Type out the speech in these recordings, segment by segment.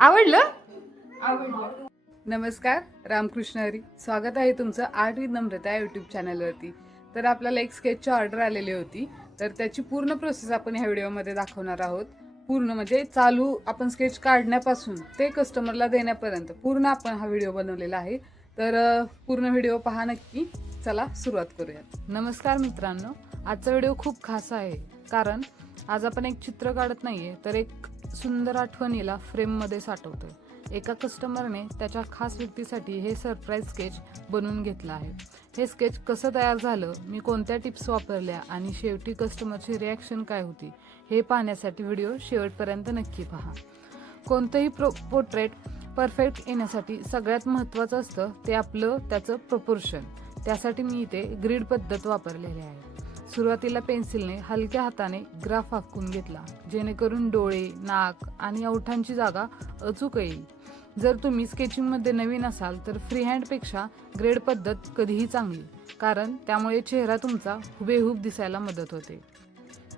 आवडलं? आवडलं. नमस्कार, रामकृष्ण हरी. स्वागत आहे तुमचं आर्ट विथ नम्रता यूट्यूब चॅनलवरती. तर आपल्याला एक स्केचची ऑर्डर आलेली होती, तर त्याची पूर्ण प्रोसेस आपण ह्या व्हिडिओमध्ये दाखवणार आहोत. पूर्ण म्हणजे चालू आपण स्केच काढण्यापासून ते कस्टमरला देण्यापर्यंत पूर्ण आपण हा व्हिडिओ बनवलेला आहे. तर पूर्ण व्हिडिओ पहा नक्की. चला सुरुवात करूयात. नमस्कार मित्रांनो, आजचा व्हिडिओ खूप खास आहे, कारण आज आपण एक चित्र काढत नाहीये, तर एक सुंदर आठवणीला फ्रेममध्ये साठवतोय. एका कस्टमरने त्याच्या खास व्यक्तीसाठी हे सरप्राईज स्केच बनवून घेतलं आहे. हे स्केच कसं तयार झालं, मी कोणत्या टिप्स वापरल्या आणि शेवटी कस्टमरची रिॲक्शन काय होती, हे पाहण्यासाठी व्हिडिओ शेवटपर्यंत नक्की पहा. कोणतंही पोर्ट्रेट परफेक्ट येण्यासाठी सगळ्यात महत्त्वाचं असतं ते त्याचं प्रपोर्शन. त्यासाठी मी इथे ग्रीड पद्धत वापरलेली आहे. सुरुवातीला पेन्सिलने हलक्या हाताने ग्राफ आखून घेतला, जेणेकरून डोळे, नाक आणि ओठांची जागा अचूक येईल. जर तुम्ही स्केचिंगमध्ये नवीन असाल तर फ्रीहँडपेक्षा ग्रेड पद्धत कधीही चांगली, कारण त्यामुळे चेहरा तुमचा हुबेहूब दिसायला मदत होते.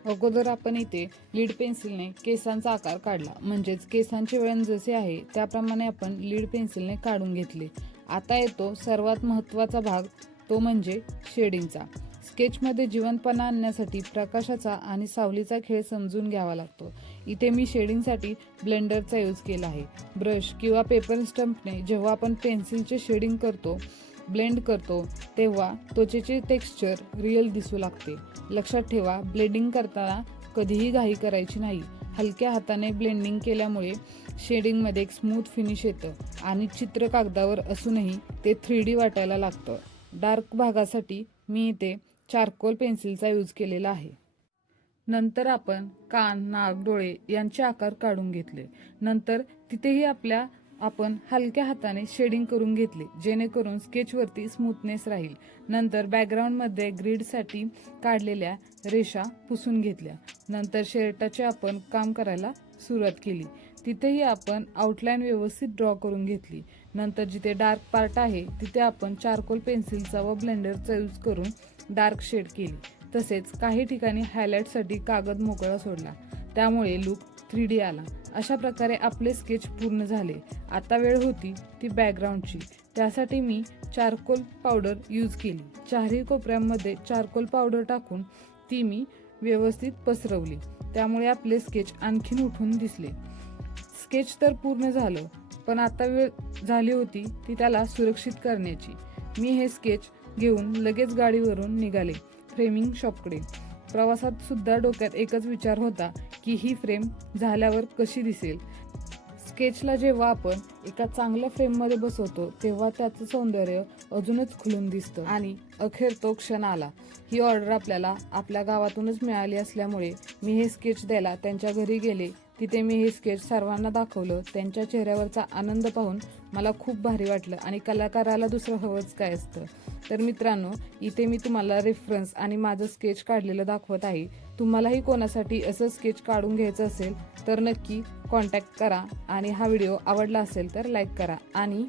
अगोदर आपण इथे लीड पेन्सिलने केसांचा आकार काढला, म्हणजेच केसांचे वळण जसे आहे त्याप्रमाणे आपण लीड पेन्सिलने काढून घेतले. आता येतो सर्वात महत्त्वाचा भाग, तो म्हणजे शेडिंगचा. स्केचमध्ये जिवंतपणा आणण्यासाठी प्रकाशाचा आणि सावलीचा खेळ समजून घ्यावा लागतो. इथे मी शेडिंगसाठी ब्लेंडरचा यूज केला आहे. ब्रश किंवा पेपर स्टंपने जेव्हा आपण पेन्सिलचे शेडिंग ब्लेंड करतो तेव्हा त्वचेचे टेक्स्चर रिअल दिसू लागते. लक्षात ठेवा, ब्लेंडिंग करताना कधीही घाई करायची नाही. हलक्या हाताने ब्लेंडिंग केल्यामुळे शेडिंगमध्ये एक स्मूथ फिनिश येतं आणि चित्र कागदावर असूनही ते 3D वाटायला लागतं. डार्क भागासाठी मी इथे चारकोल पेन्सिलचा यूज केलेला आहे. नंतर आपण कान, नाक, डोळे यांचे आकार काढून घेतले. नंतर तिथेही आपण हलक्या हाताने शेडिंग करून घेतले, जेणेकरून स्केचवरती स्मूथनेस राहील. नंतर बॅकग्राऊंडमध्ये ग्रीडसाठी काढलेल्या रेषा पुसून घेतल्या. नंतर शर्टाचे आपण काम करायला सुरुवात केली. तिथेही आपण आउटलाईन व्यवस्थित ड्रॉ करून घेतली. नंतर जिथे डार्क पार्ट आहे तिथे आपण चारकोल पेन्सिलचा व ब्लेंडरचा यूज करून डार्क शेड केली. तसेच काही ठिकाणी हायलाईटसाठी कागद मोकळा सोडला, त्यामुळे लुक 3D आला. अशा प्रकारे आपले स्केच पूर्ण झाले. आता वेळ होती ती बॅकग्राऊंडची. त्यासाठी मी चारकोल पावडर यूज केली. चारही कोपऱ्यांमध्ये चारकोल पावडर टाकून ती मी व्यवस्थित पसरवली, त्यामुळे आपले स्केच आणखीन उठून दिसले. स्केच तर पूर्ण झालं, पण आता वेळ झाली होती ती त्याला सुरक्षित करण्याची. मी हे स्केच घेऊन लगेच गाडीवरून निघाले फ्रेमिंग शॉपकडे. प्रवासात सुद्धा डोक्यात एकच विचार होता की ही फ्रेम झाल्यावर कशी दिसेल. स्केचला जेव्हा आपण एका चांगल्या फ्रेममध्ये बसवतो तेव्हा त्याचं सौंदर्य अजूनच खुलून दिसतं. आणि अखेर तो क्षण आला. ही ऑर्डर आपल्याला आपल्या गावातूनच मिळाली असल्यामुळे मी हे स्केच द्यायला त्यांच्या घरी गेले. तिथे मी हे स्केच सर्वांना दाखवलं. त्यांच्या चेहऱ्यावरचा आनंद पाहून मला खूप भारी वाटलं आणि कलाकाराला दुसरं हवंच काय असतं. तर मित्रांनो, इथे मी तुम्हाला रेफरन्स आणि माझं स्केच काढलेलं दाखवत आहे. तुम्हालाही कोणासाठी असं स्केच काढून घ्यायचं असेल तर नक्की कॉन्टॅक्ट करा. आणि हा व्हिडिओ आवडला असेल तर लाईक करा. आणि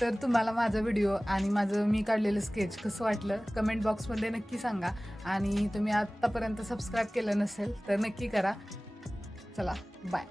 तर तुम्हाला माझा व्हिडिओ आणि मी काढलेलं स्केच कसं वाटलं कमेंट बॉक्समध्ये नक्की सांगा. आणि तुम्ही आत्तापर्यंत सबस्क्राईब केलं नसेल तर नक्की करा. चला, बाय.